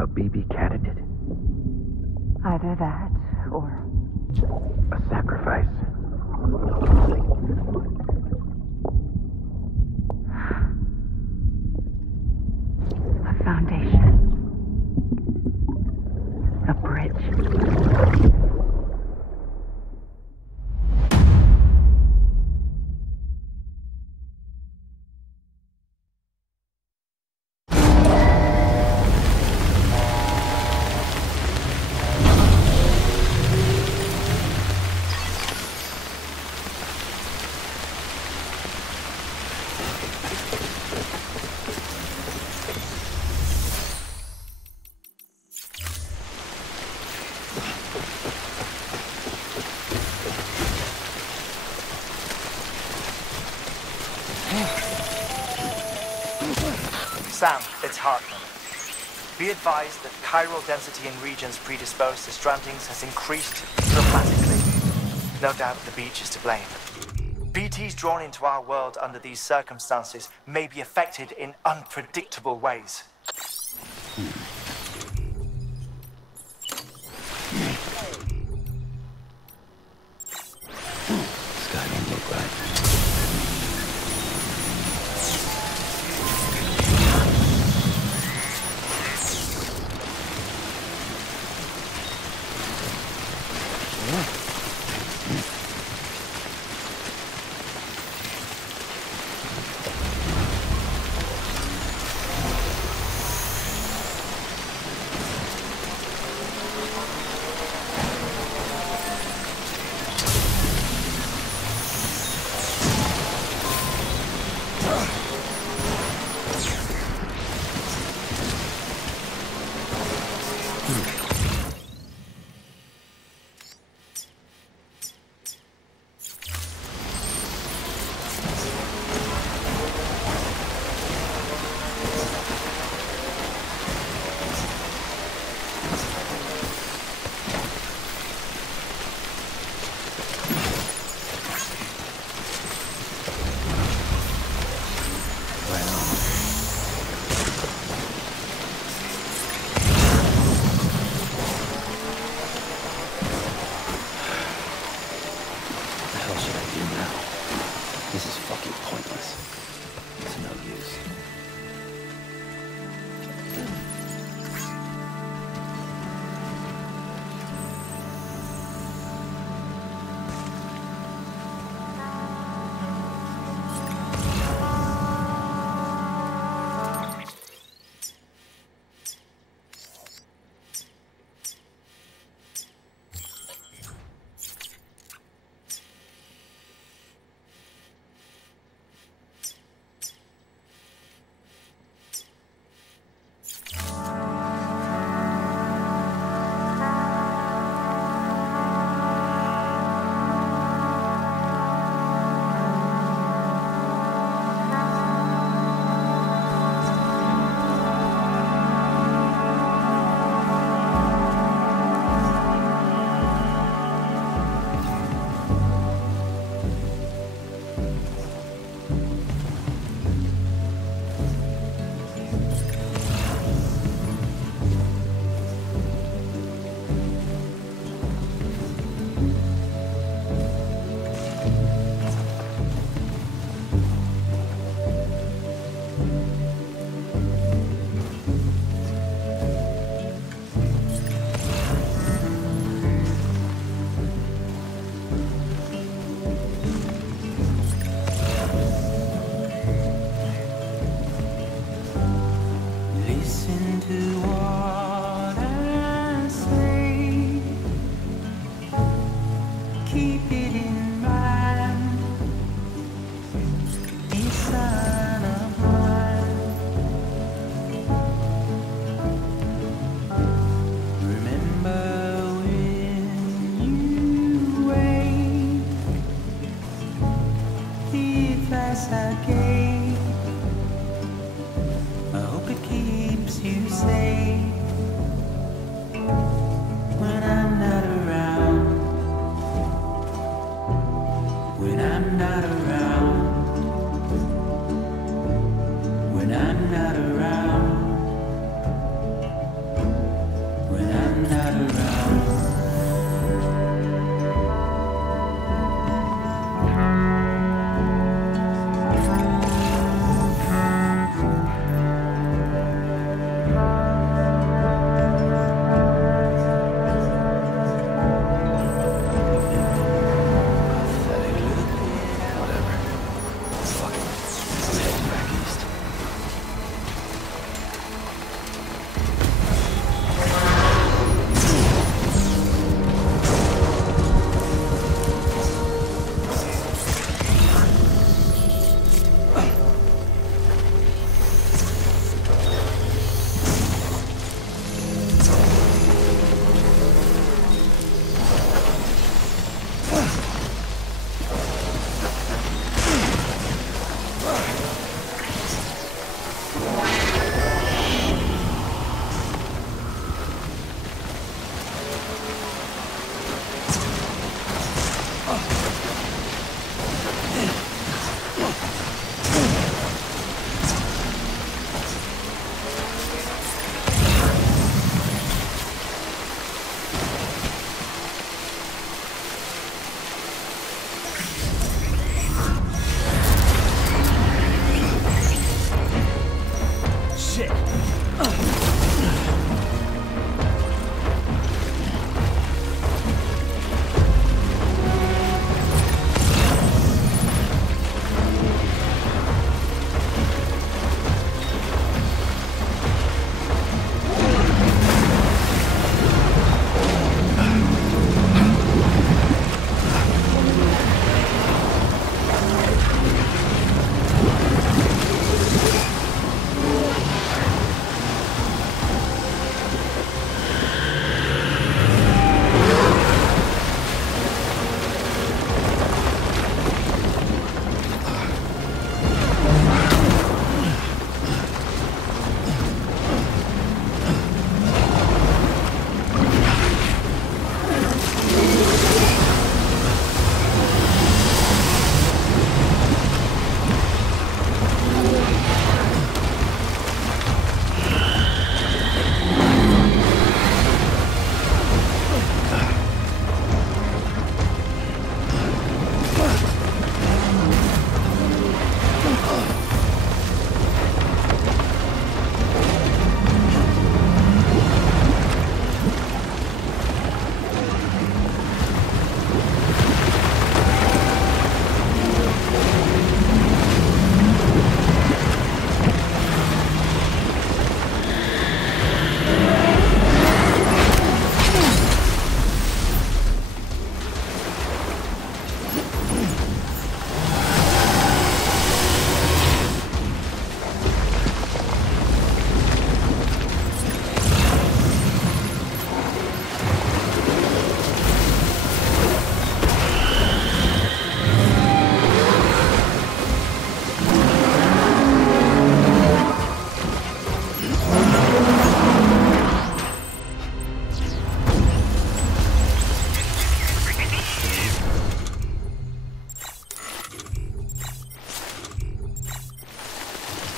A BB candidate? Either that, or... a sacrifice. A foundation. A bridge. Sam, it's Hartman. Be advised that chiral density in regions predisposed to strandings has increased dramatically. No doubt the beach is to blame. BTs drawn into our world under these circumstances may be affected in unpredictable ways. This guy don't look right.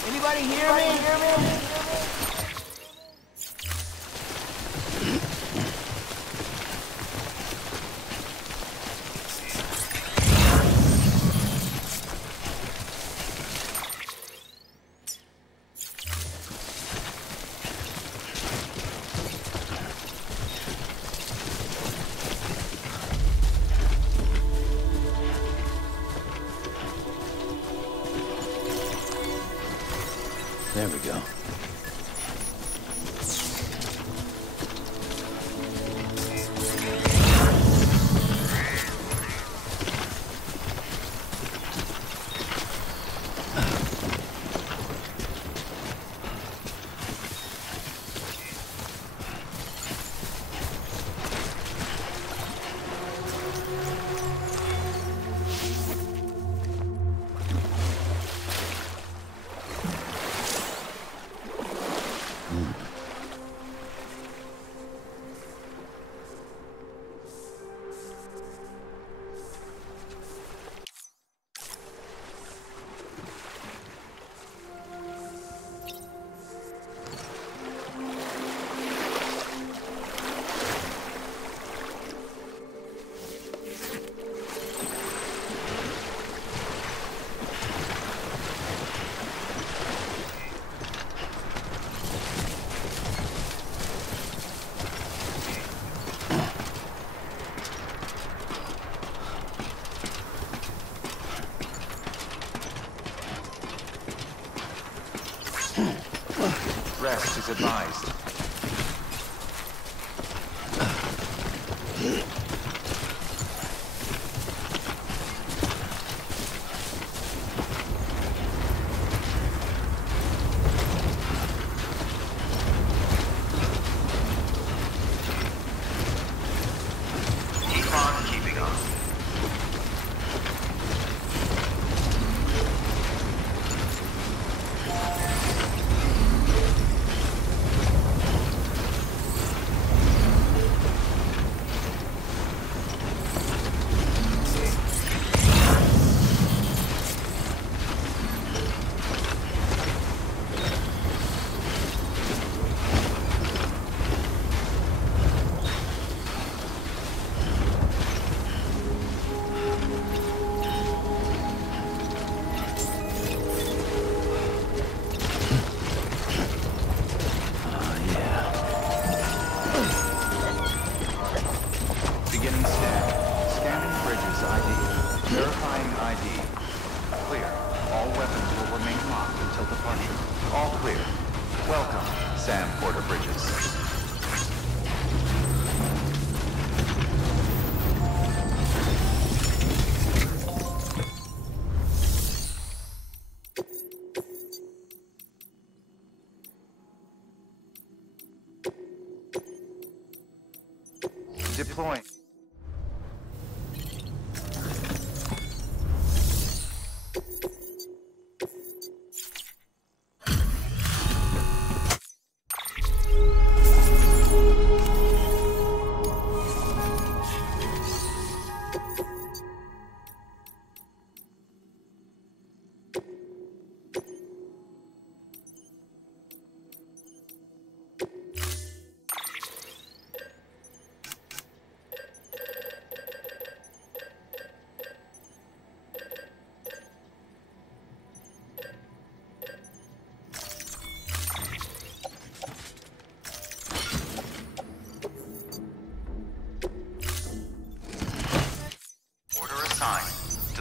Anybody hear me? There we go. Rest is advised. Keep on keeping on. Sam Porter Bridges. Deploying.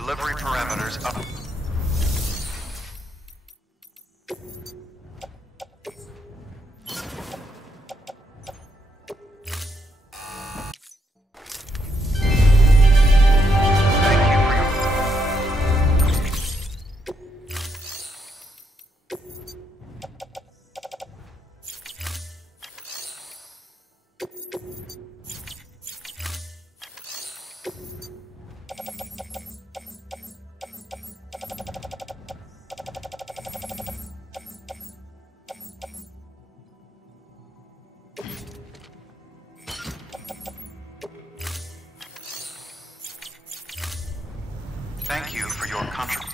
Delivery parameters up. Thank you for your contribution.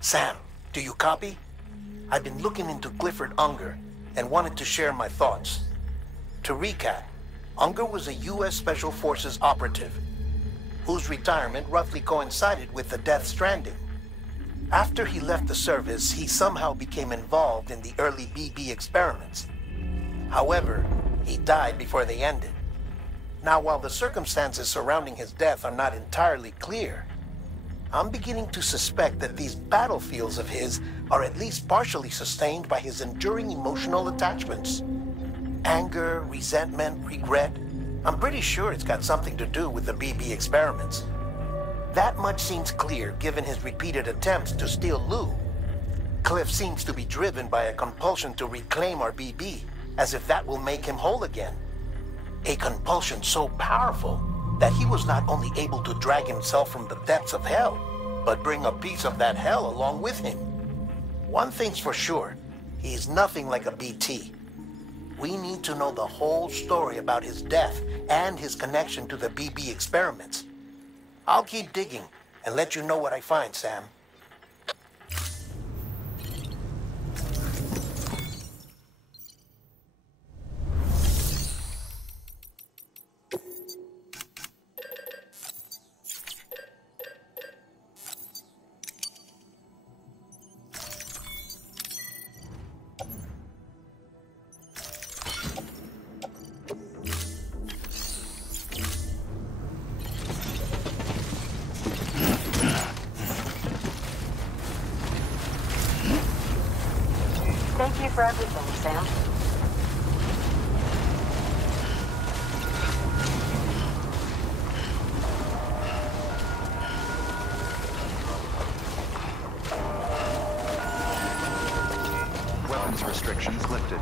Sam, do you copy? I've been looking into Clifford Unger and wanted to share my thoughts. To recap, Unger was a U.S. Special Forces operative whose retirement roughly coincided with the Death Stranding. After he left the service, he somehow became involved in the early BB experiments. However, he died before they ended. Now, while the circumstances surrounding his death are not entirely clear, I'm beginning to suspect that these battlefields of his are at least partially sustained by his enduring emotional attachments. Anger, resentment, regret. I'm pretty sure it's got something to do with the BB experiments. That much seems clear given his repeated attempts to steal Lou. Cliff seems to be driven by a compulsion to reclaim our BB, as if that will make him whole again. A compulsion so powerful that he was not only able to drag himself from the depths of hell, but bring a piece of that hell along with him. One thing's for sure, he's nothing like a BT. We need to know the whole story about his death and his connection to the BB experiments. I'll keep digging and let you know what I find, Sam. Thank you for everything, Sam. Weapons restrictions lifted.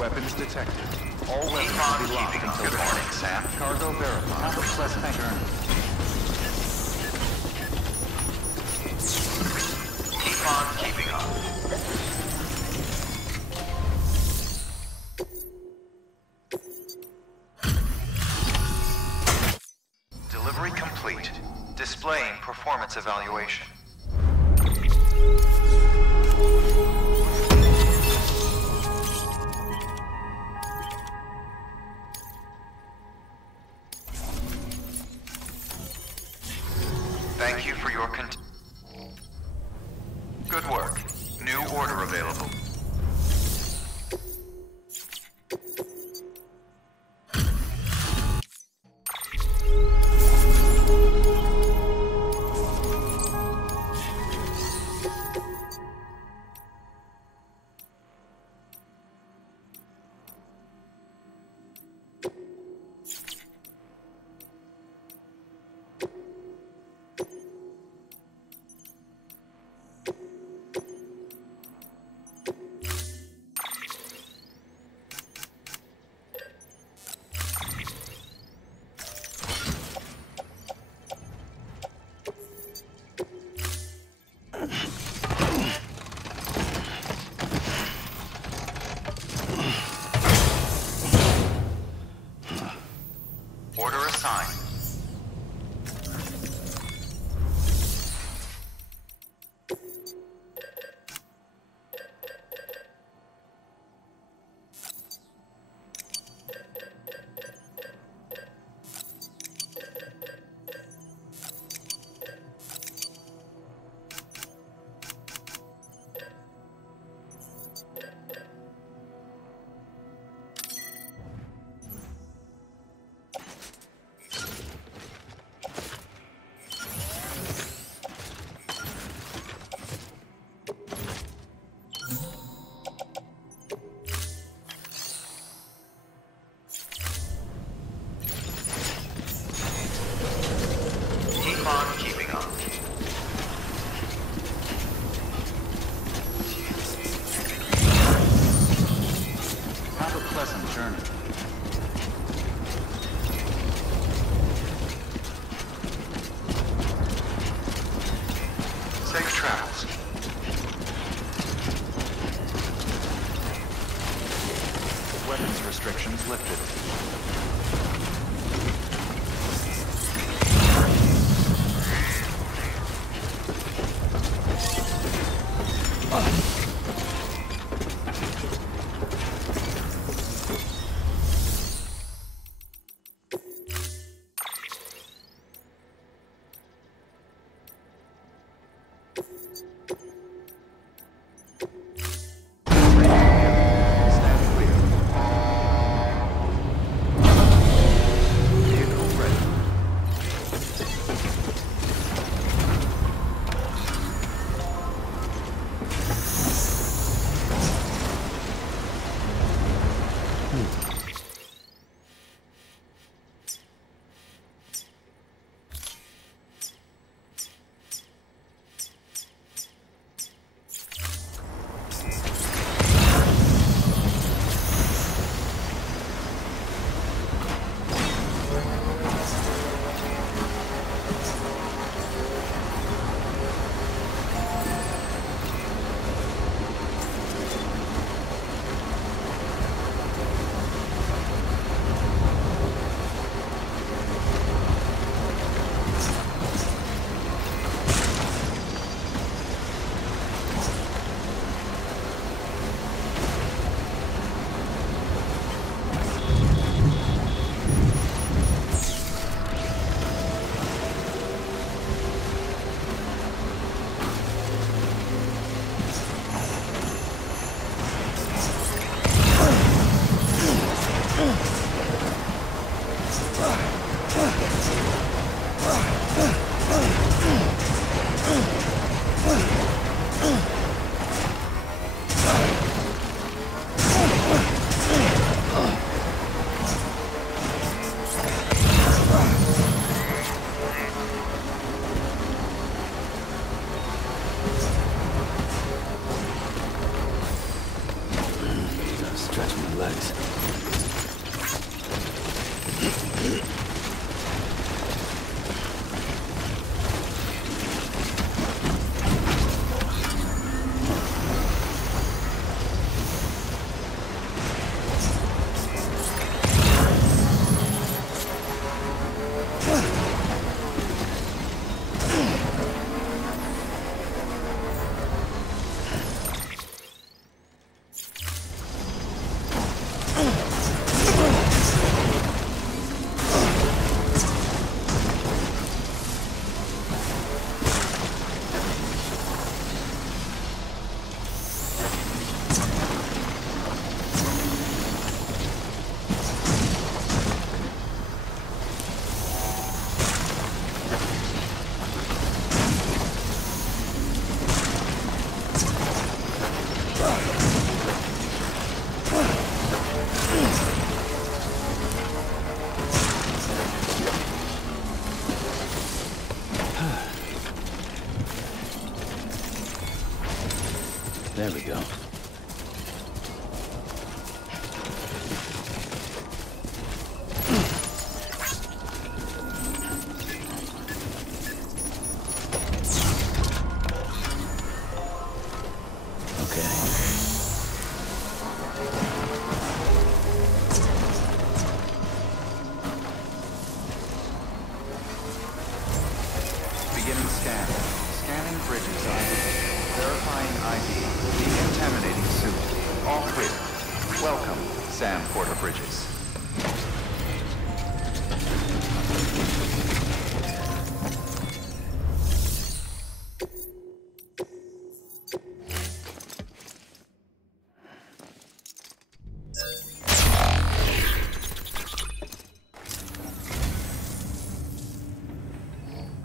Weapons detected. All weapons will be locked until Good morning, Sam. cargo verified. Have a pleasant journey. Keep on keeping on. Delivery complete. Displaying performance evaluation. Thank you for your good work. New order available. Order assigned. Keep on keeping on. Have a pleasant journey. Safe travels. Weapons restrictions lifted. Stand clear. There we go. Beginning scan. Scanning bridges ID. Verifying ID. Decontaminating suit. All clear. Welcome, Sam Porter Bridges.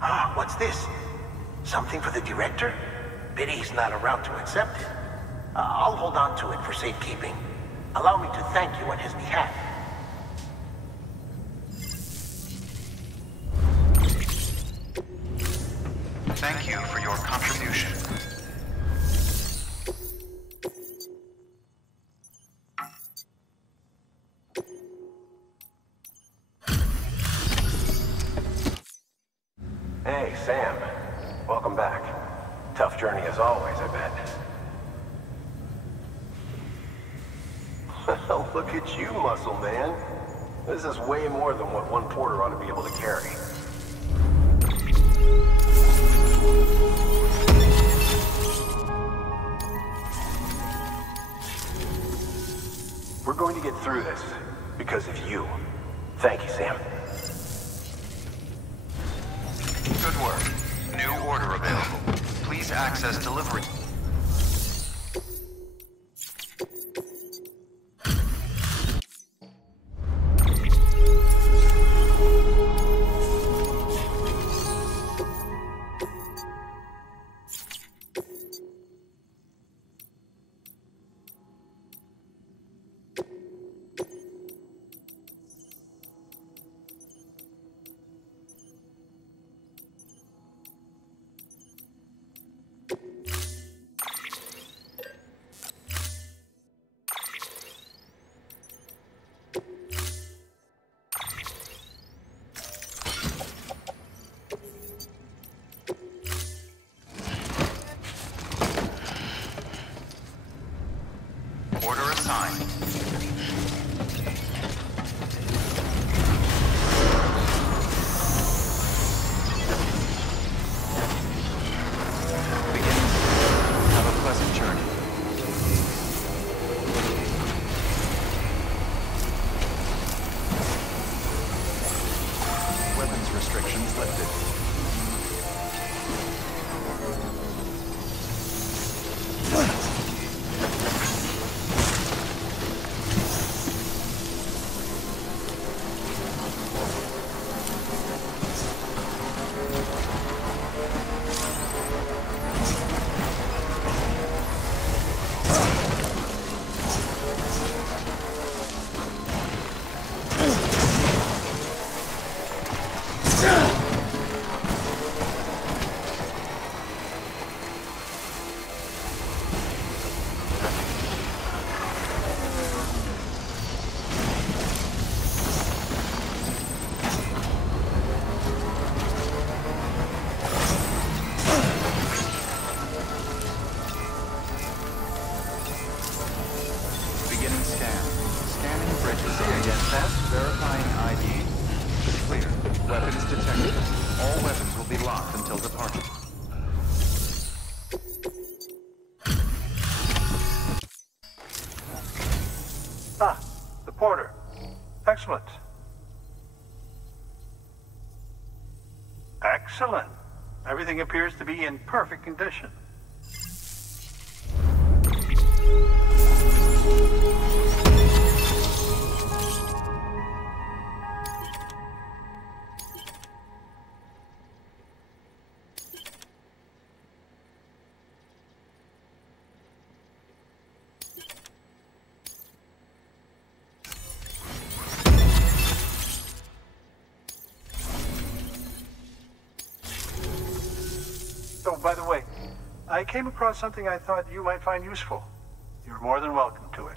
Ah, what's this? Something for the director? Pity he's not around to accept it. I'll hold on to it for safekeeping. Allow me to thank you on his behalf. Thank you for your contribution. Hey, Sam. Welcome back. Tough journey as always, I bet. Look at you, muscle man. This is way more than what one porter ought to be able to carry. We're going to get through this because of you. Thank you, Sam. Good work. New order available. Please access delivery. Order assigned. Beginning. Have a pleasant journey. Weapons restrictions lifted. Verifying ID. Clear. Weapons detected. All weapons will be locked until departure. Ah, the porter. Excellent. Excellent. Everything appears to be in perfect condition. Oh, by the way, I came across something I thought you might find useful. You're more than welcome to it.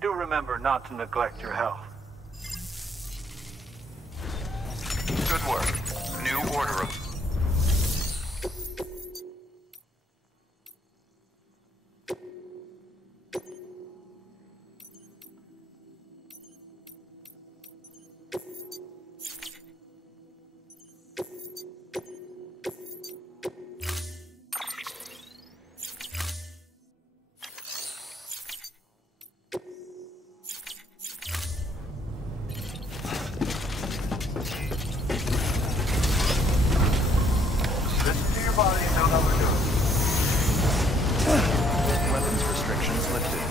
Do remember not to neglect your health. Good work. New order of... Listen to your body and don't overdo it. Weapons restrictions lifted.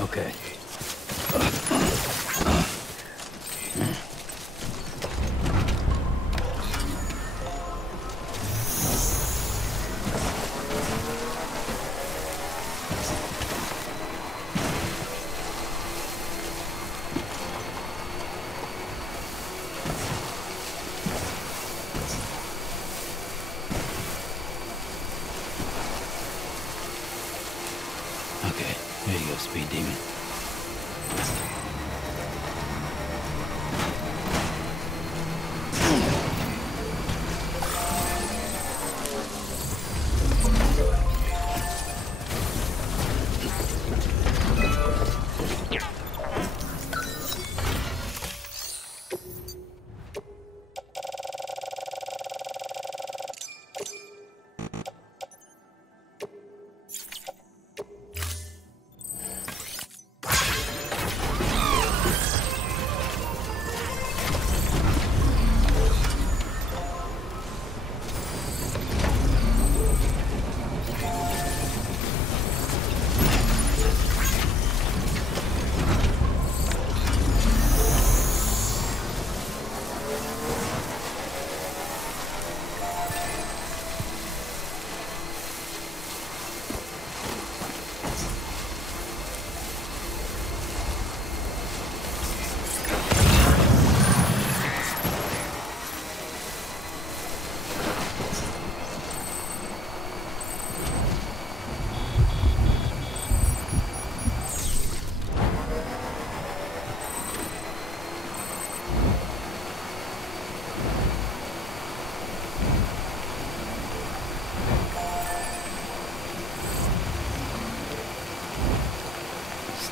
Okay. Okay, here you go, Speed Demon.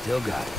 Still got it.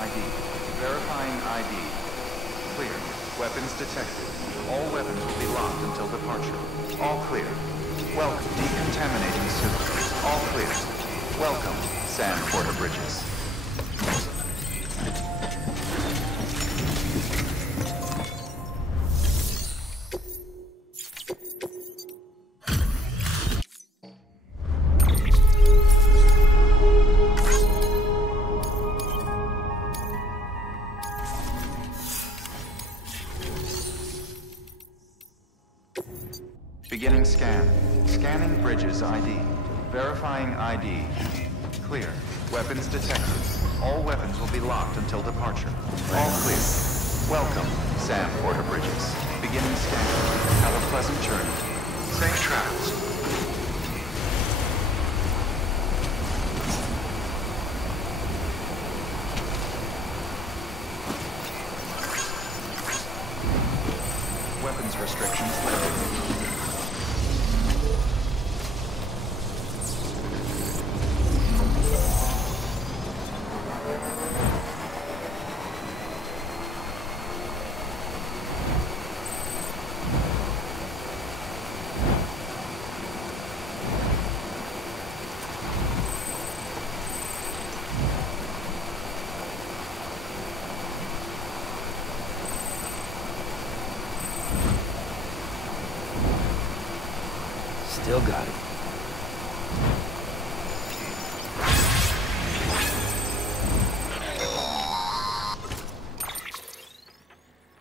ID. Verifying ID. Clear. Weapons detected. All weapons will be locked until departure. All clear. Welcome. Decontaminating suit. All clear. Welcome, San Porter Bridges. Beginning scan. Scanning Bridges ID. Verifying ID. Clear. Weapons detected. All weapons will be locked until departure. All clear. Welcome, San Porter Bridges. Beginning scan. Have a pleasant journey. Safe travels. Weapons restrictions lifted. Still got it.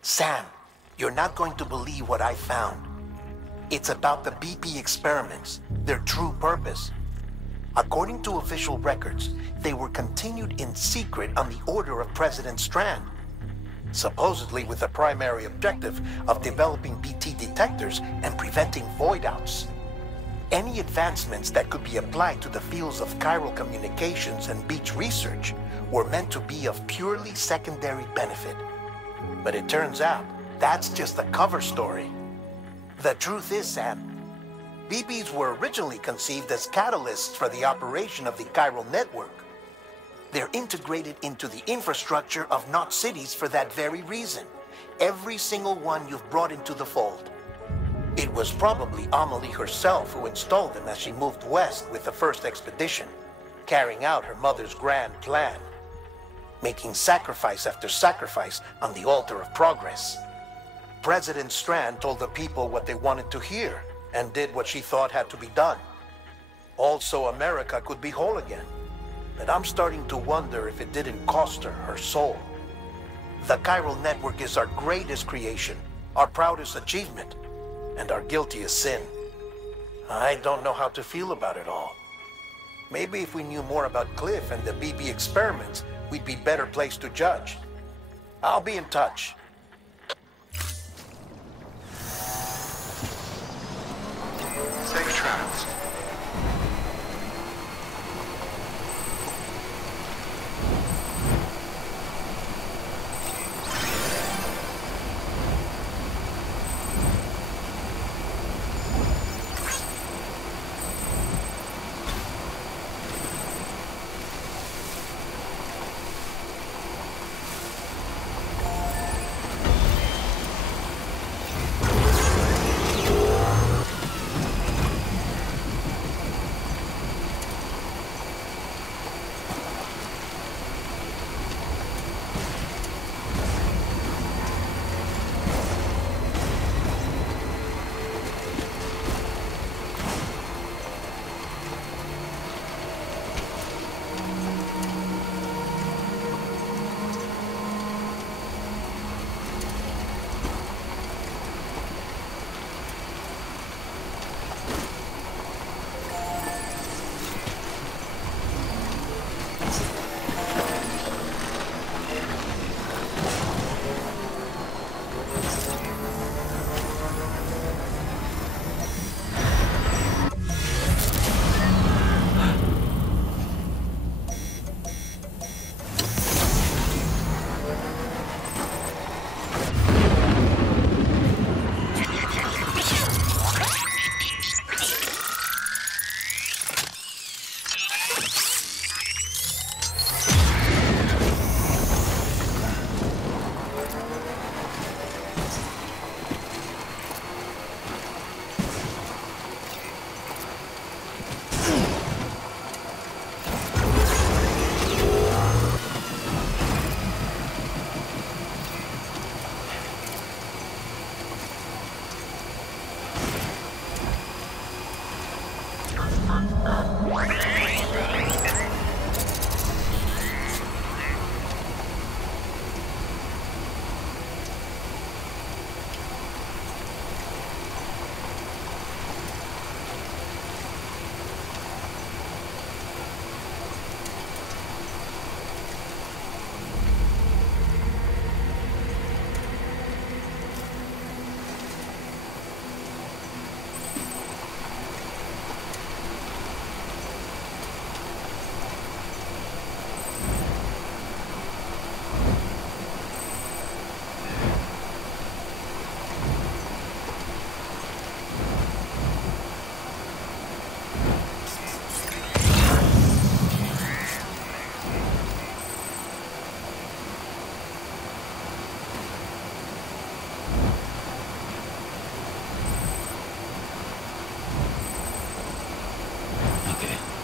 Sam, you're not going to believe what I found. It's about the BP experiments, their true purpose. According to official records, they were continued in secret on the order of President Strand, supposedly with the primary objective of developing BT detectors and preventing void-outs. Any advancements that could be applied to the fields of chiral communications and beach research were meant to be of purely secondary benefit. But it turns out, that's just a cover story. The truth is, Sam, BBs were originally conceived as catalysts for the operation of the chiral network. They're integrated into the infrastructure of Knot cities for that very reason. Every single one you've brought into the fold. It was probably Amelie herself who installed them as she moved west with the first expedition, carrying out her mother's grand plan, making sacrifice after sacrifice on the altar of progress. President Strand told the people what they wanted to hear and did what she thought had to be done. Also, America could be whole again. But I'm starting to wonder if it didn't cost her her soul. The chiral network is our greatest creation, our proudest achievement, and our guiltiest sin. I don't know how to feel about it all. Maybe if we knew more about Cliff and the BB experiments, we'd be better placed to judge. I'll be in touch. Safe travels.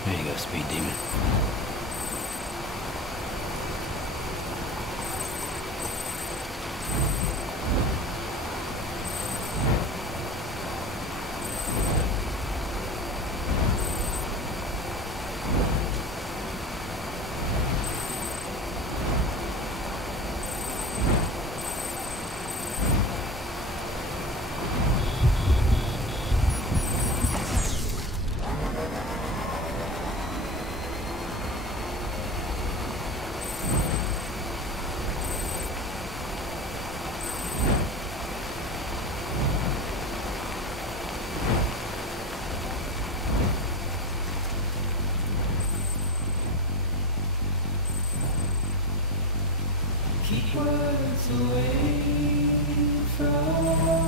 There you go, speed demon. Keep words away from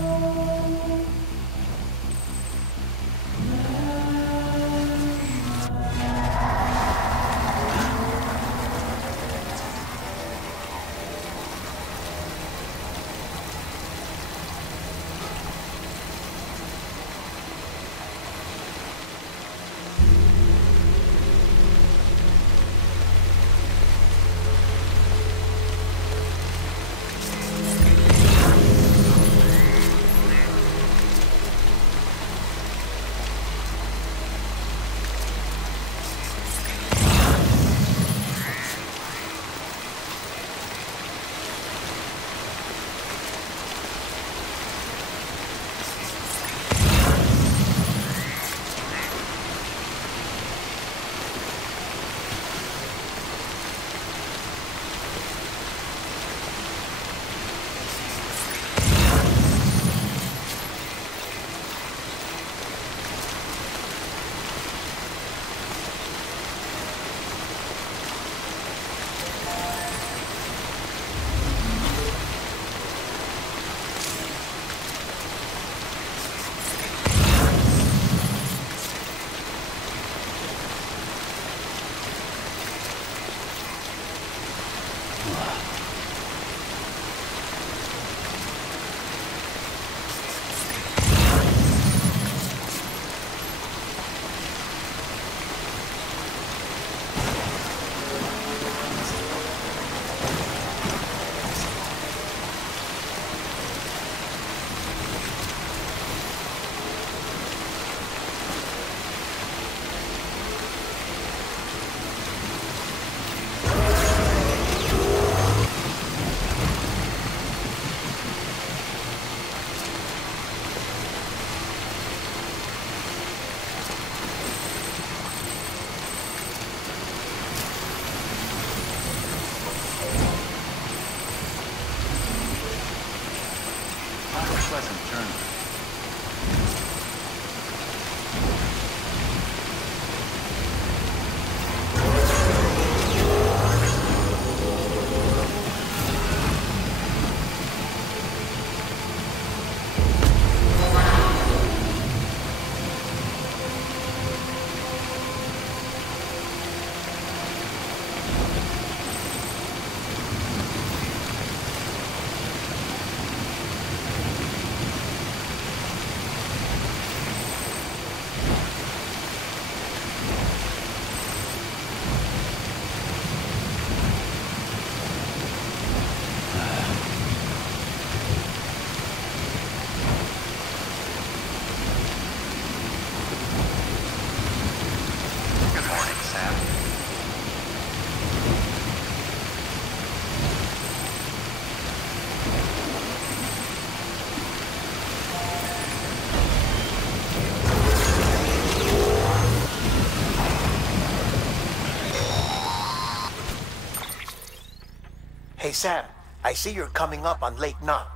Hey, Sam, I see you're coming up on Lake Knot.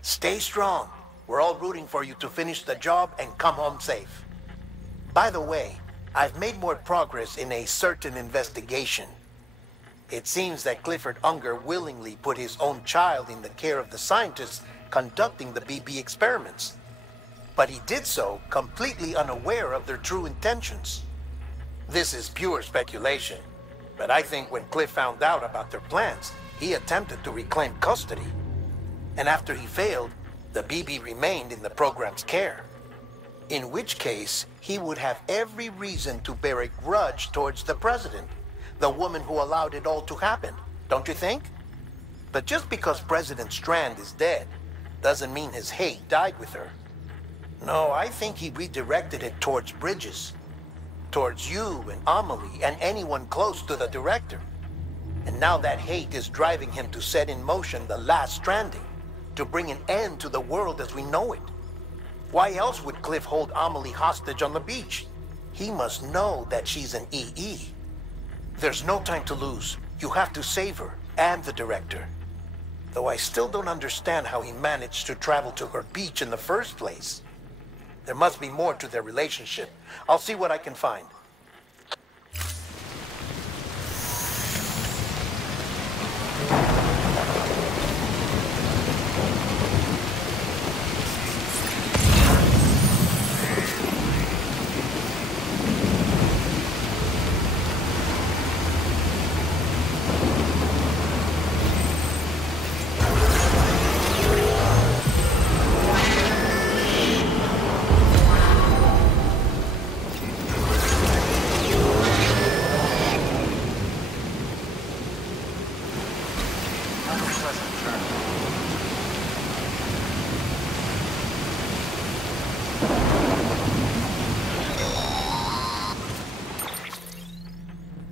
Stay strong. We're all rooting for you to finish the job and come home safe. By the way, I've made more progress in a certain investigation. It seems that Clifford Unger willingly put his own child in the care of the scientists conducting the BB experiments. But he did so completely unaware of their true intentions. This is pure speculation, but I think when Cliff found out about their plans, he attempted to reclaim custody. And after he failed, the BB remained in the program's care. In which case, he would have every reason to bear a grudge towards the president, the woman who allowed it all to happen, don't you think? But just because President Strand is dead, doesn't mean his hate died with her. No, I think he redirected it towards Bridges. Towards you and Amelie and anyone close to the director. And now that hate is driving him to set in motion the last Stranding, to bring an end to the world as we know it. Why else would Cliff hold Amelie hostage on the beach? He must know that she's an EE. There's no time to lose. You have to save her and the director. Though I still don't understand how he managed to travel to her beach in the first place. There must be more to their relationship. I'll see what I can find.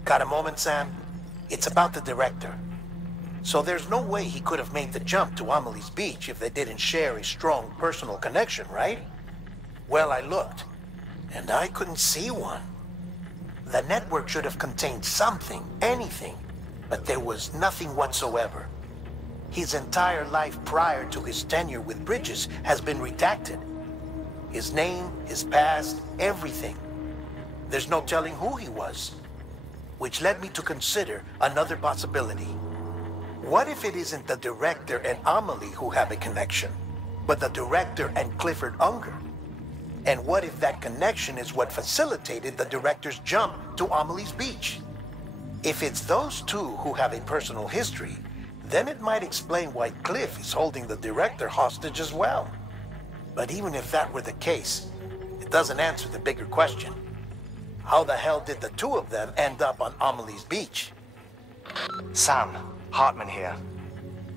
Got a moment, Sam? It's about the director. So there's no way he could have made the jump to Amelie's beach if they didn't share a strong personal connection, right? Well, I looked, and I couldn't see one. The network should have contained something, anything, but there was nothing whatsoever. His entire life prior to his tenure with Bridges has been redacted. His name, his past, everything. There's no telling who he was. Which led me to consider another possibility. What if it isn't the director and Amelie who have a connection, but the director and Clifford Unger? And what if that connection is what facilitated the director's jump to Amelie's beach? If it's those two who have a personal history, then it might explain why Cliff is holding the director hostage as well. But even if that were the case, it doesn't answer the bigger question. How the hell did the two of them end up on Amelie's beach? Sam, Hartman here.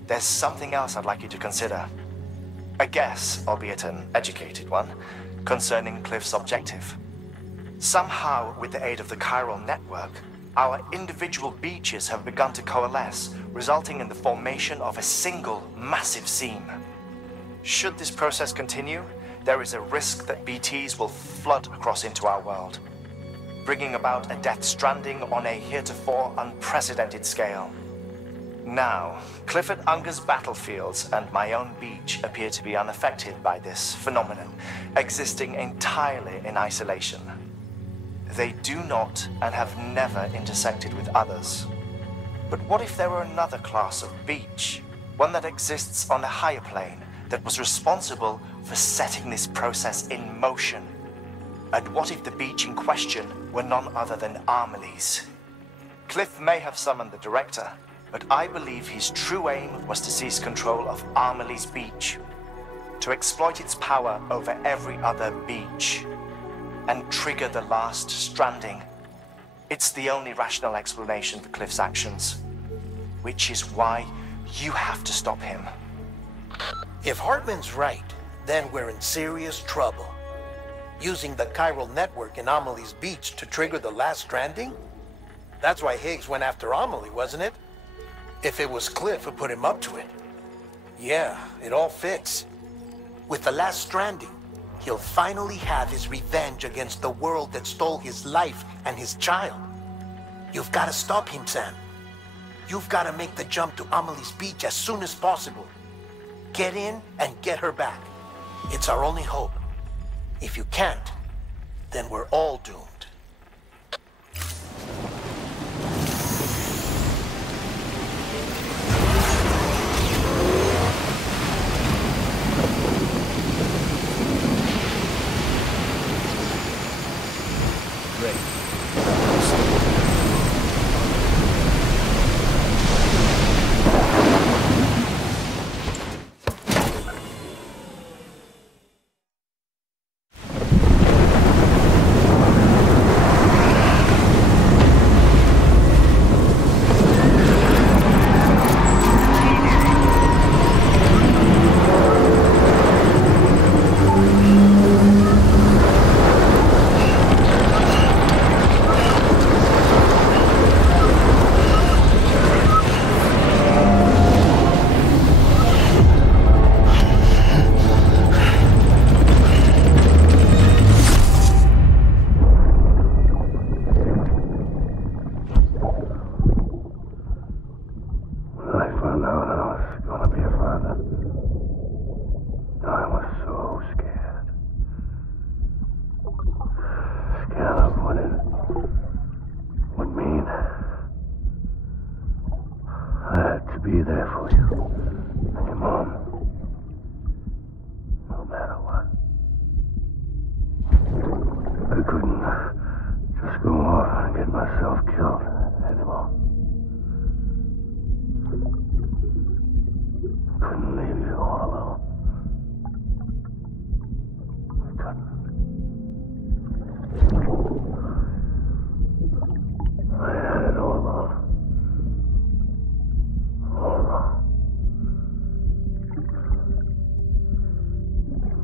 There's something else I'd like you to consider. A guess, albeit an educated one, concerning Cliff's objective. Somehow, with the aid of the chiral network, our individual beaches have begun to coalesce, resulting in the formation of a single massive seam. Should this process continue, there is a risk that BTs will flood across into our world, bringing about a death stranding on a heretofore unprecedented scale. Now, Clifford Unger's battlefields and my own beach appear to be unaffected by this phenomenon, existing entirely in isolation. They do not and have never intersected with others. But what if there were another class of beach, one that exists on a higher plane, that was responsible for setting this process in motion? And what if the beach in question were none other than Amelie's? Cliff may have summoned the director, but I believe his true aim was to seize control of Amelie's beach, to exploit its power over every other beach, and trigger the last Stranding. It's the only rational explanation for Cliff's actions, which is why you have to stop him. If Hartman's right, then we're in serious trouble. Using the chiral network in Amelie's beach to trigger the last Stranding? That's why Higgs went after Amelie, wasn't it? If it was Cliff who put him up to it. Yeah, it all fits. With the last Stranding, he'll finally have his revenge against the world that stole his life and his child. You've got to stop him, Sam. You've got to make the jump to Amelie's beach as soon as possible. Get in and get her back. It's our only hope. If you can't, then we're all doomed. Be there for you and your mom, no matter what. I couldn't just go off and get myself killed anymore. Couldn't leave you all alone. I couldn't. I had it all wrong.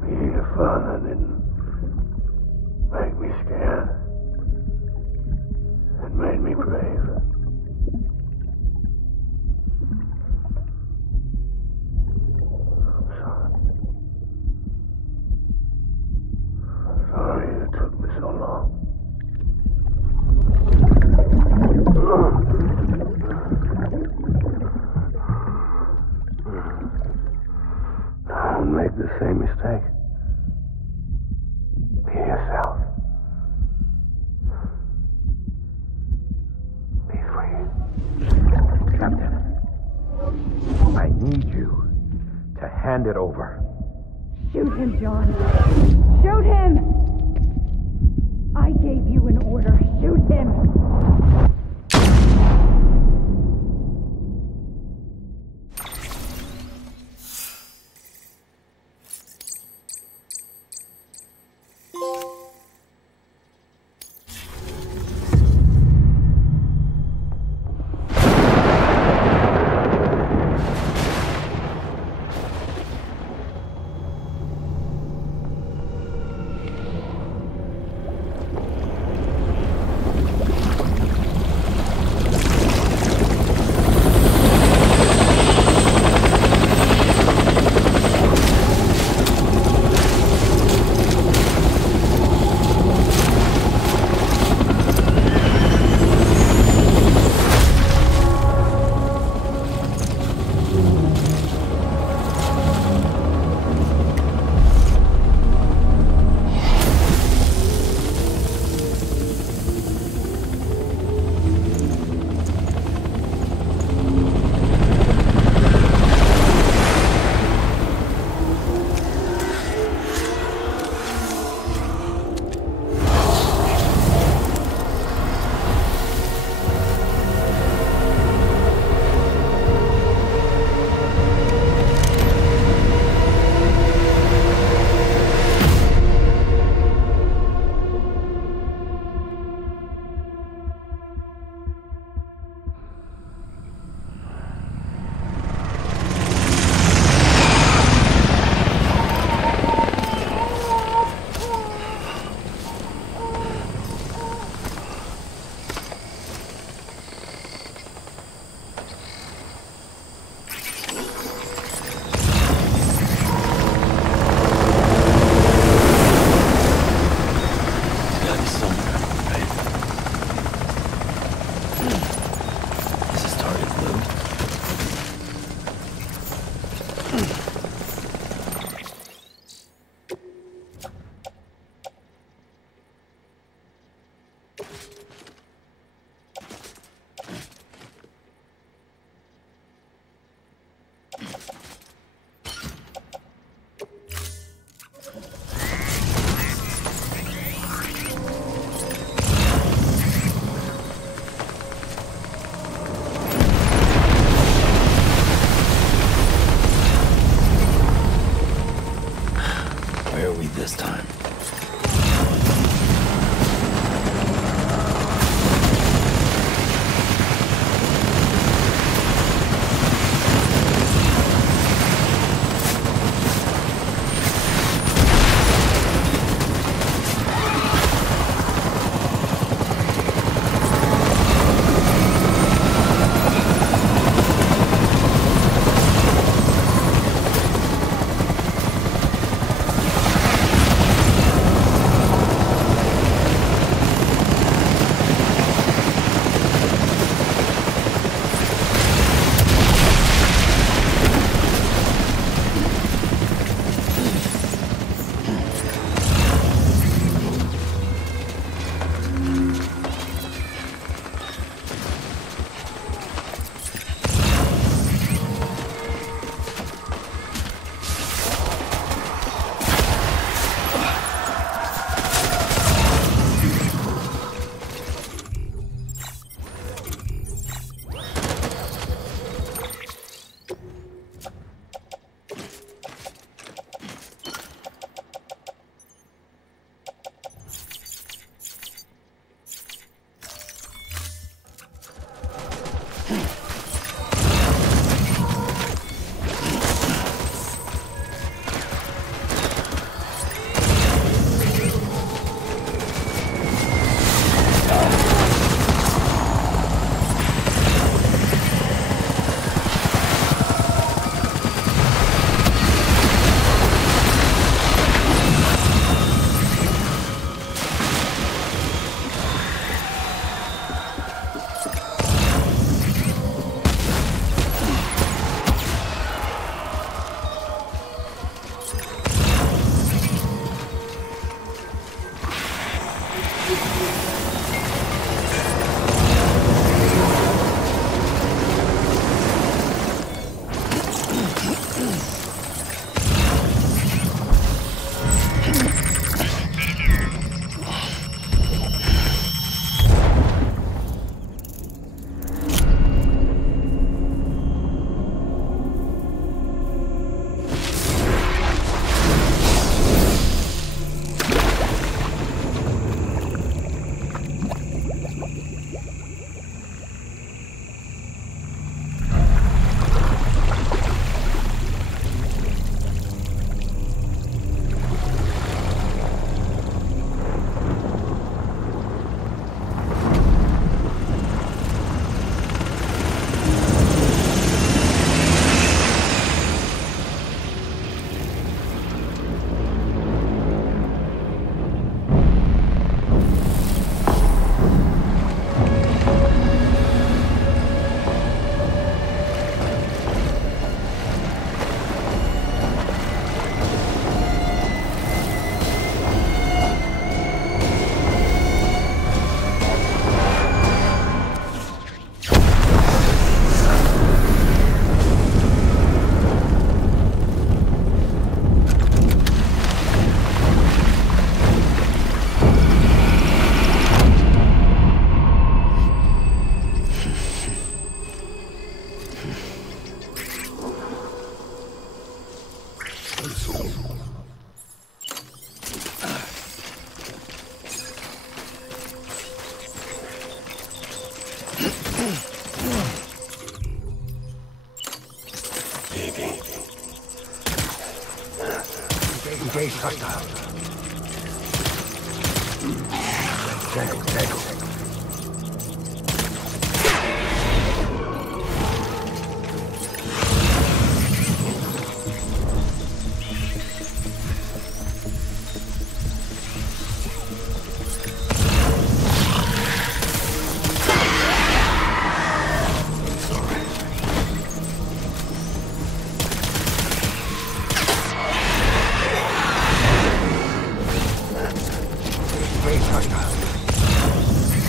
Being a father didn't make me scared. It made me brave. I'm sorry. I'm sorry it took me so long. Don't make the same mistake. Be yourself. Be free. Captain, I need you to hand it over. Shoot him, John. Shoot him! I gave you an order. Shoot him! Where are we this time? Engage hostile. Tango. Engage hostile.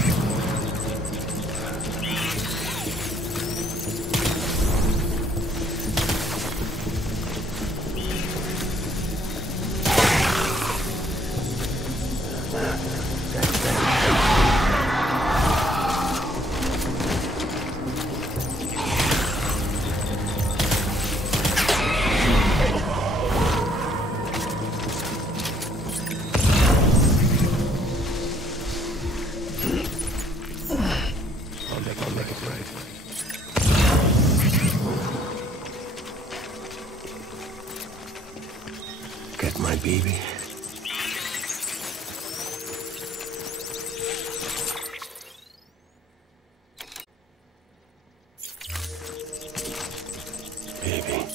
baby. Baby.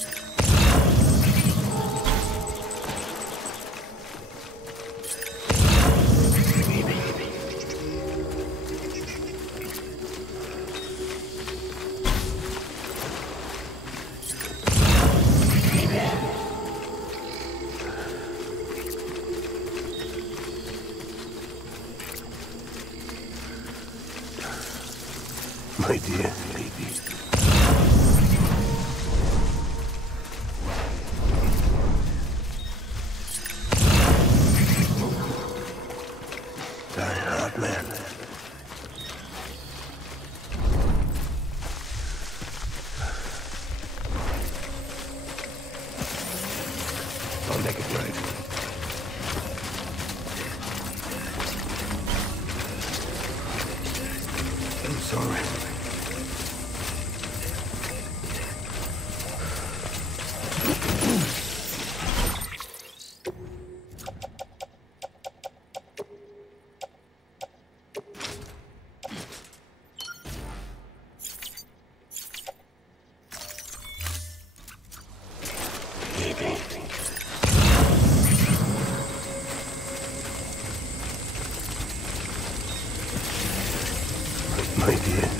My dear baby. Die hard, man. I'll make it right. I'm sorry. Baby. My dear.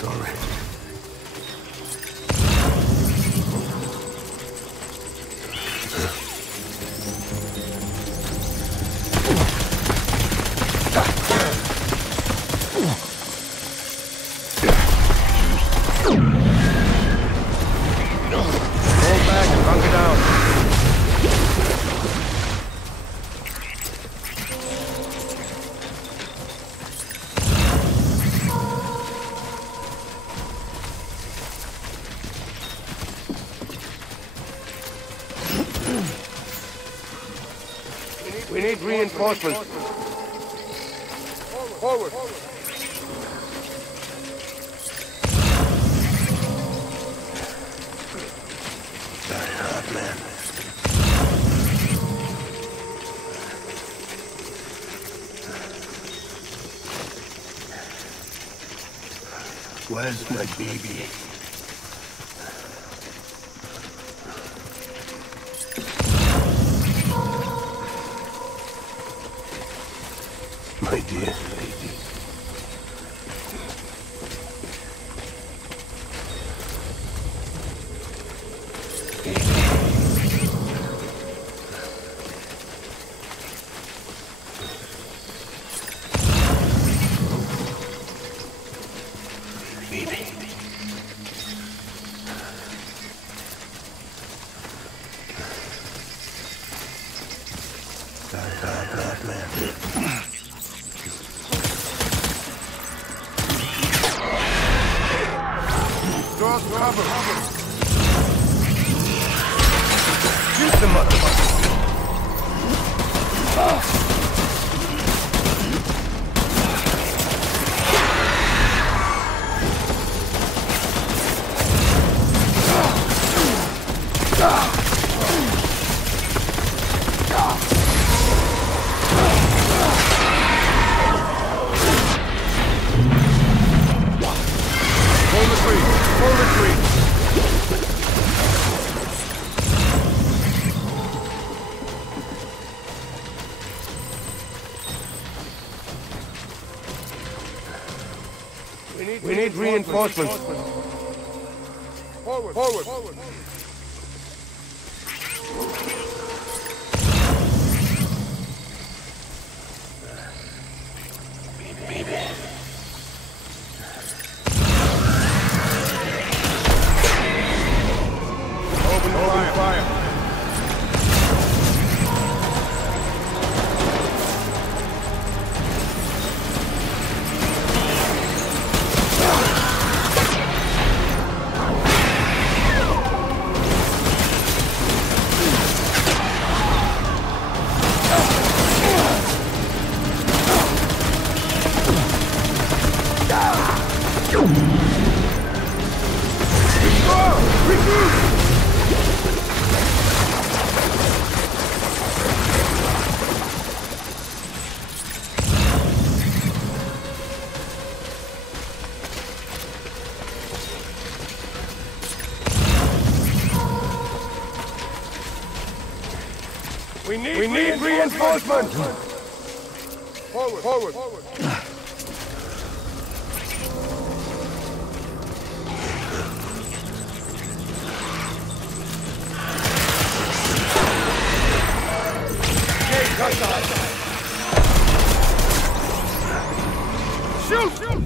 Sorry. Hold back and hunker down. We need reinforcements. Forward. Die hard, man. Where's my baby? My dear lady. Baby. Die hard, man. Cross cover. Shoot the motherfucker. Full retreat. We need reinforcements. Forward. Baby. Open fire. We need reinforcements! Forward, forward, forward! Shoot! Shoot!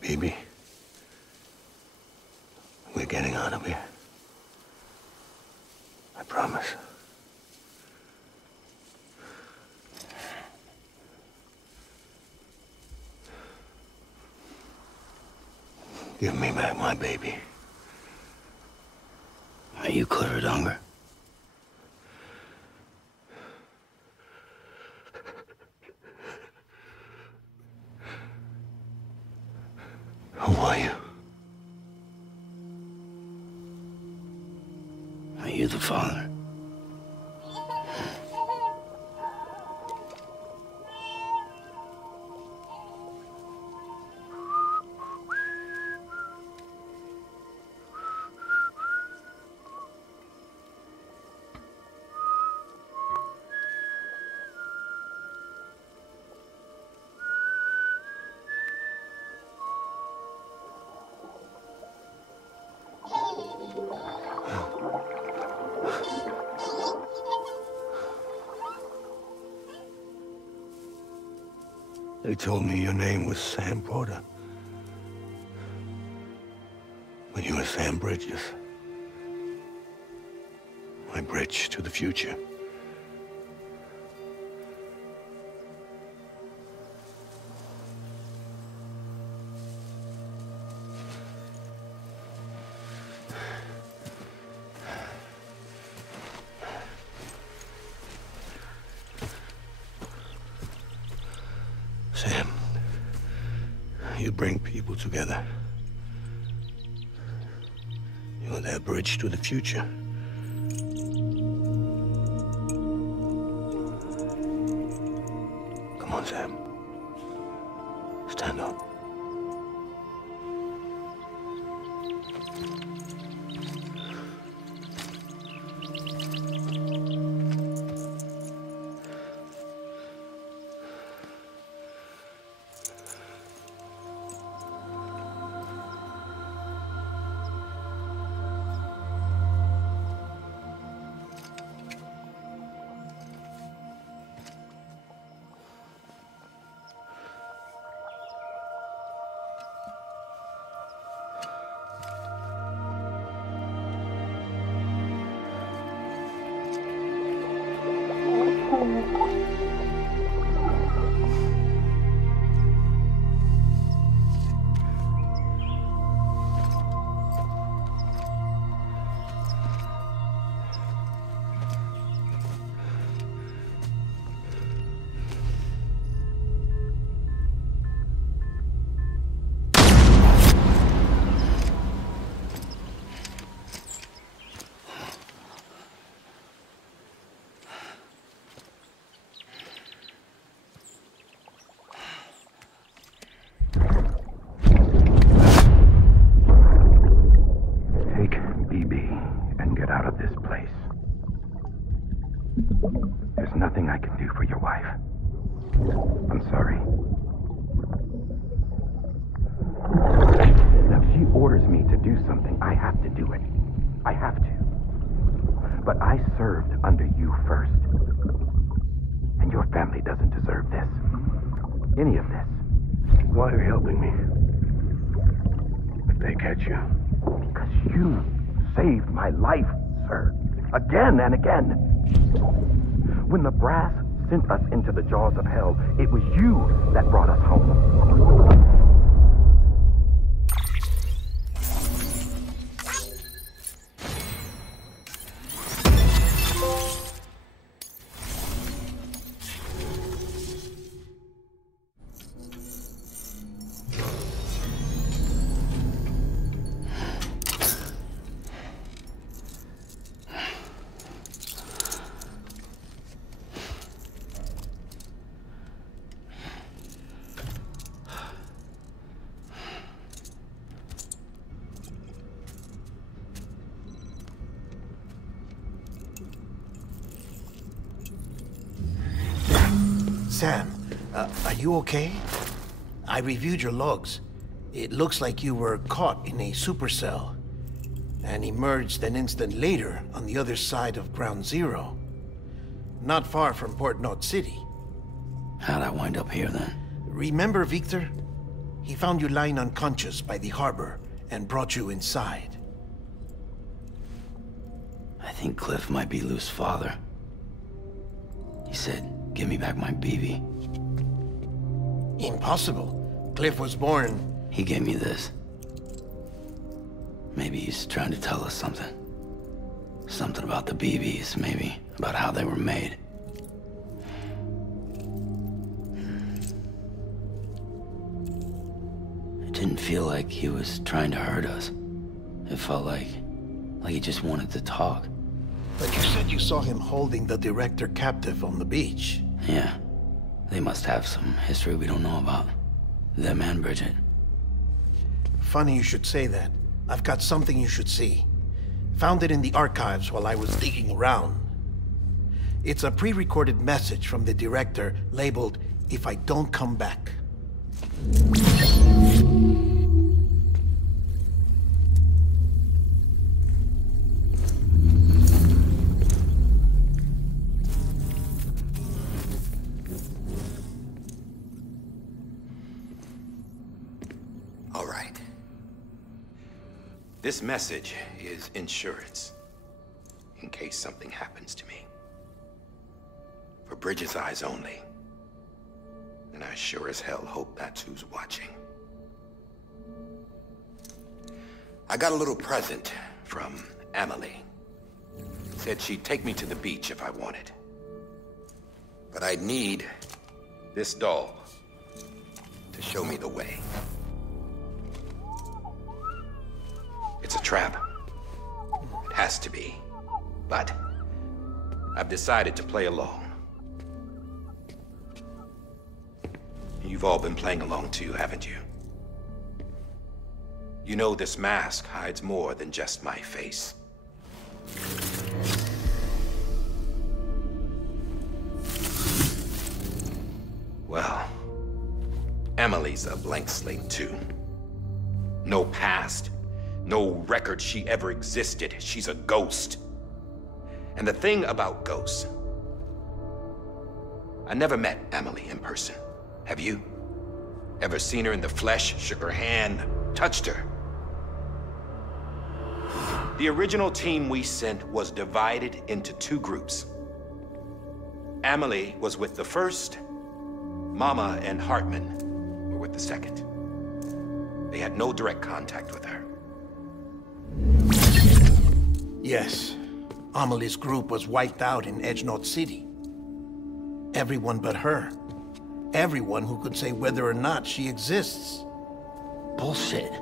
Baby, we're getting out of here. I promise. Give me back my baby. Are you Clifford Unger? Who are you? Are you the father? They told me your name was Sam Porter. But you were Sam Bridges. My bridge to the future. Sam, you bring people together. You're their bridge to the future. Come on, Sam. Stand up. There's nothing I can do for your wife. I'm sorry. Now, if she orders me to do something, I have to do it. I have to. But I served under you first. And your family doesn't deserve this. Any of this. Why are you helping me? If they catch you. Because you saved my life, sir. Again and again. When the brass sent us into the jaws of hell, it was you that brought us home. Sam, are you okay? I reviewed your logs. It looks like you were caught in a supercell and emerged an instant later on the other side of Ground Zero. Not far from Port Knot City. How'd I wind up here then? Remember Victor? He found you lying unconscious by the harbor and brought you inside. I think Cliff might be Lou's father. He said, "Give me back my BB." Impossible. Cliff was born... He gave me this. Maybe he's trying to tell us something. Something about the BBs, maybe. About how they were made. It didn't feel like he was trying to hurt us. It felt like he just wanted to talk. But you said you saw him holding the director captive on the beach. Yeah. They must have some history we don't know about. Them and Bridget. Funny you should say that. I've got something you should see. Found it in the archives while I was digging around. It's a pre-recorded message from the director labeled, "If I don't come back." All right. This message is insurance, in case something happens to me. For Bridget's eyes only. And I sure as hell hope that's who's watching. I got a little present from Emily. Said she'd take me to the beach if I wanted. But I'd need this doll to show me the way. It's a trap. It has to be. But I've decided to play along. You've all been playing along too, haven't you? You know this mask hides more than just my face. Well, Emily's a blank slate too. No past. No record she ever existed. She's a ghost. And the thing about ghosts, I never met Emily in person. Have you? Ever seen her in the flesh, shook her hand, touched her? The original team we sent was divided into two groups. Amelie was with the first, Mama and Hartman were with the second. They had no direct contact with her. Yes. Amelie's group was wiped out in Edgenot City. Everyone but her. Everyone who could say whether or not she exists. Bullshit.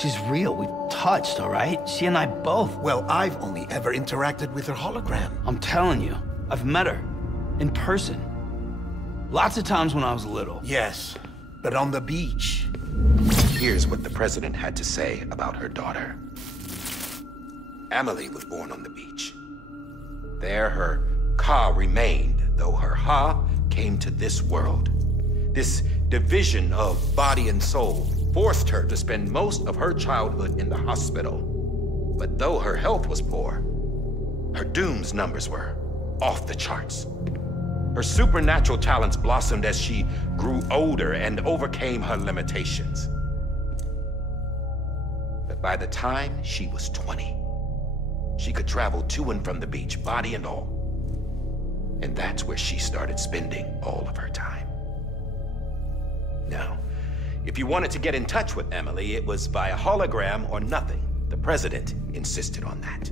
She's real. We've touched, all right? She and I both. Well, I've only ever interacted with her hologram. I'm telling you, I've met her. In person. Lots of times when I was little. Yes, but on the beach. Here's what the president had to say about her daughter. Amelie was born on the beach. There her Ka remained, though her Ha came to this world. This division of body and soul forced her to spend most of her childhood in the hospital. But though her health was poor, her Doom's numbers were off the charts. Her supernatural talents blossomed as she grew older and overcame her limitations. But by the time she was 20, she could travel to and from the beach, body and all. And that's where she started spending all of her time. Now, if you wanted to get in touch with Amelie, it was via hologram or nothing. The president insisted on that.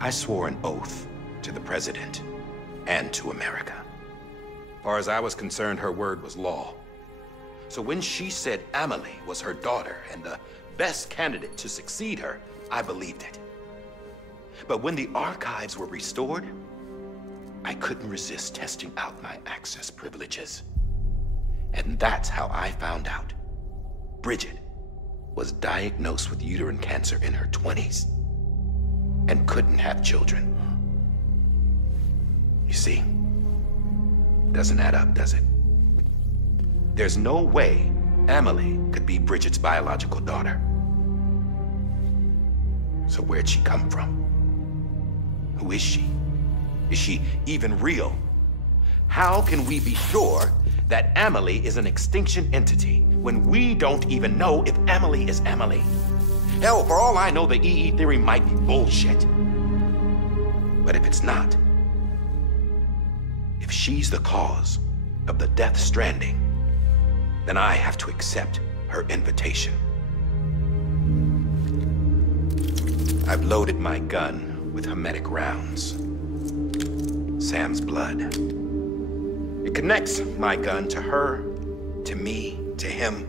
I swore an oath to the president and to America. As far as I was concerned, her word was law. So when she said Amelie was her daughter and the best candidate to succeed her, I believed it. But when the archives were restored, I couldn't resist testing out my access privileges. And that's how I found out Bridget was diagnosed with uterine cancer in her 20s and couldn't have children. You see, doesn't add up, does it? There's no way Amelie could be Bridget's biological daughter. So where'd she come from? Who is she? Is she even real? How can we be sure that Amelie is an extinction entity when we don't even know if Amelie is Amelie? Hell, for all I know, the EE theory might be bullshit. But if it's not, if she's the cause of the death stranding, then I have to accept her invitation. I've loaded my gun with hermetic rounds. Sam's blood. It connects my gun to her, to me, to him,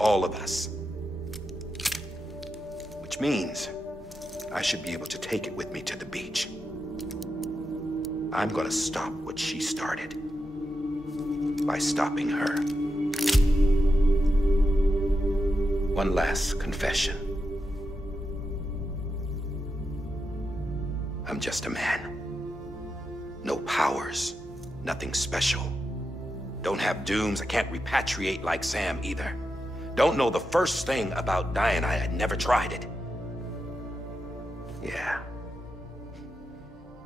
all of us. Which means I should be able to take it with me to the beach. I'm gonna stop what she started by stopping her. One last confession. I'm just a man. No powers, nothing special. Don't have dooms, I can't repatriate like Sam either. Don't know the first thing about dying, I had never tried it. Yeah.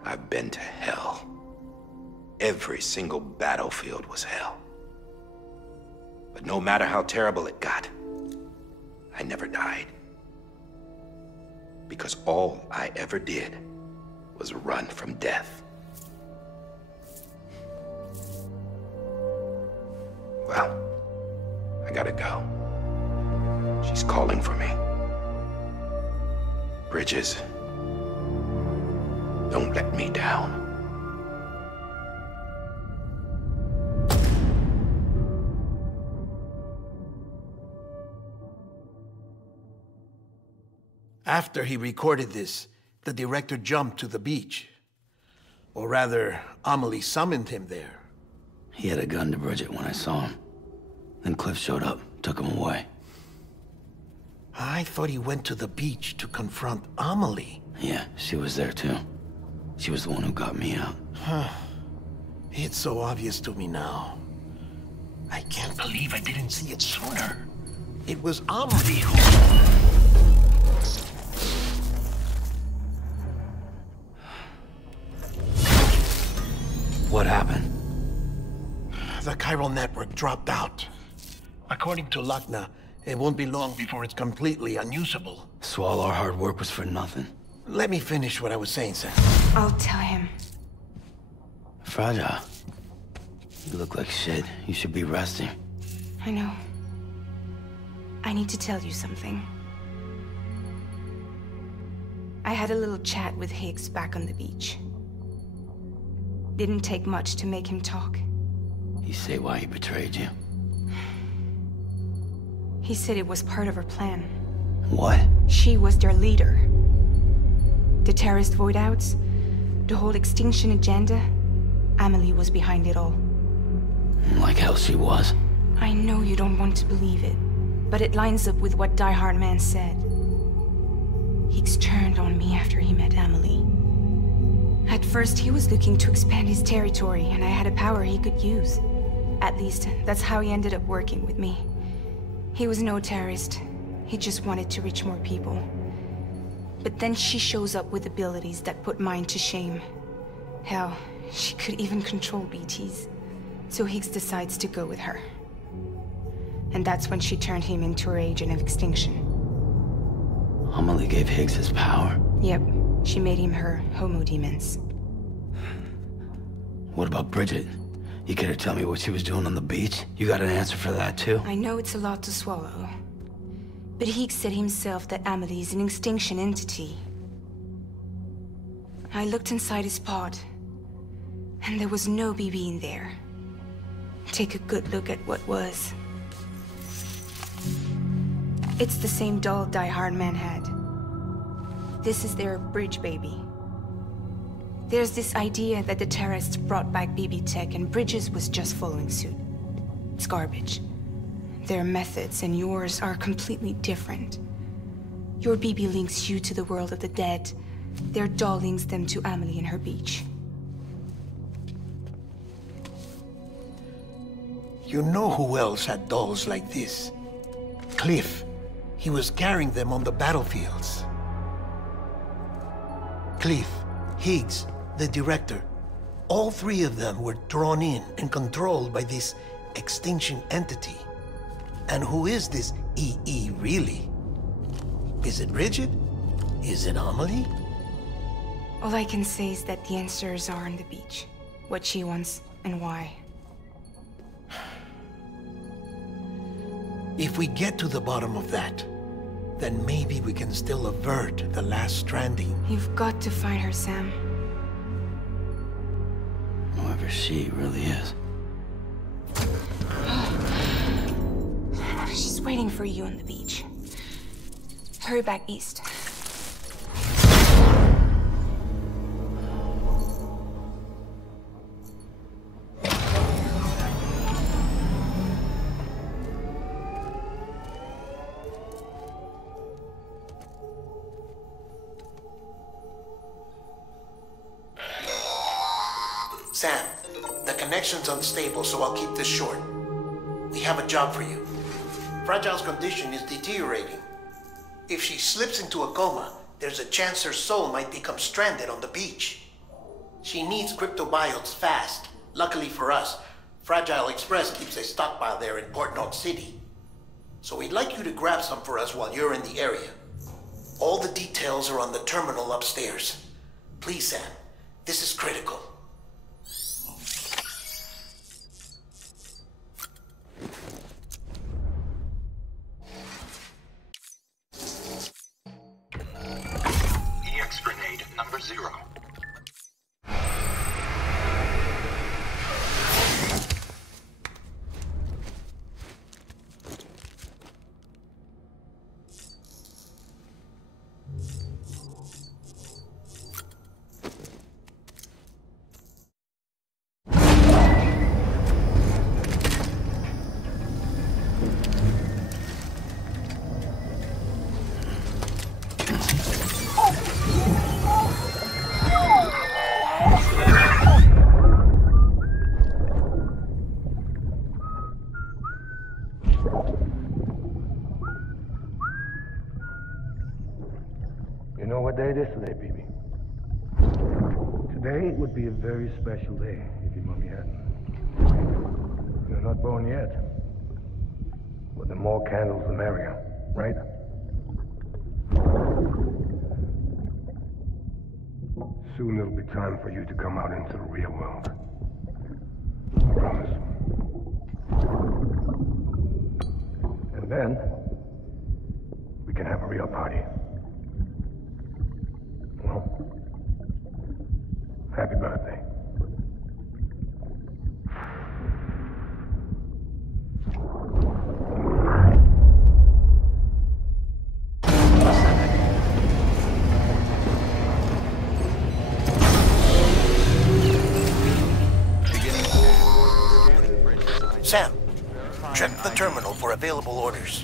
I've been to hell. Every single battlefield was hell. But no matter how terrible it got, I never died. Because all I ever did was run from death. Well, I gotta go. She's calling for me. Bridges, don't let me down. After he recorded this, the director jumped to the beach. Or rather, Amelie summoned him there. He had a gun to Bridget when I saw him. Then Cliff showed up, took him away. I thought he went to the beach to confront Amelie. Yeah, she was there too. She was the one who got me out. It's so obvious to me now. I can't believe I didn't see it sooner. It was Amelie who... What happened? The chiral network dropped out. According to Luckna, It won't be long before it's completely unusable. So all our hard work was for nothing. Let me finish what I was saying, Sam. I'll tell him. Fragile. You look like shit. You should be resting. I know. I need to tell you something. I had a little chat with Higgs back on the beach. Didn't take much to make him talk. You say why he betrayed you? He said it was part of her plan. What? She was their leader. The terrorist voidouts, the whole extinction agenda, Amelie was behind it all. Like hell she was. I know you don't want to believe it, but it lines up with what Die Hard Man said. Higgs turned on me after he met Amelie. At first, he was looking to expand his territory, and I had a power he could use. At least, that's how he ended up working with me. He was no terrorist. He just wanted to reach more people. But then she shows up with abilities that put mine to shame. Hell, she could even control BTs. So Higgs decides to go with her. And that's when she turned him into her agent of extinction. Amelie gave Higgs his power? Yep, she made him her Homo Demens. What about Bridget? You care to tell me what she was doing on the beach? You got an answer for that too? I know it's a lot to swallow. But Higgs said himself that Amelie is an extinction entity. I looked inside his pod, and there was no BB in there. Take a good look at what was. It's the same doll Die Hard Man had. This is their bridge baby. There's this idea that the terrorists brought back BB tech and Bridges was just following suit. It's garbage. Their methods and yours are completely different. Your BB links you to the world of the dead. Their doll links them to Amelie and her beach. You know who else had dolls like this? Cliff. He was carrying them on the battlefields. Cliff, Higgs, the director. All three of them were drawn in and controlled by this extinction entity. And who is this EE really? Is it Bridget? Is it Amelie? All I can say is that the answers are on the beach. What she wants and why. If we get to the bottom of that, then maybe we can still avert the last stranding. You've got to find her, Sam. Whoever she really is. She's waiting for you on the beach. Hurry back east. Sam, the connection's unstable, so I'll keep this short. We have a job for you. Fragile's condition is deteriorating. If she slips into a coma, there's a chance her soul might become stranded on the beach. She needs cryptobiotes fast. Luckily for us, Fragile Express keeps a stockpile there in Port North City. So we'd like you to grab some for us while you're in the area. All the details are on the terminal upstairs. Please, Sam, this is critical. EX grenade number 0. You know what day it is today, BB? Today would be a very special day if your mommy hadn't. You're not born yet. Well, the more candles, the merrier, right? Soon it'll be time for you to come out into the real world. I promise. And then, we can have a real party. Well, happy birthday. Sam, check the terminal for available orders.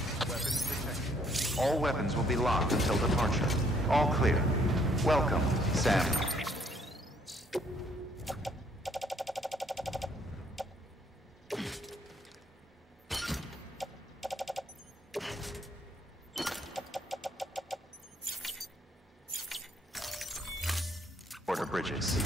All weapons will be locked until departure. All clear. Welcome, Sam. Order bridges.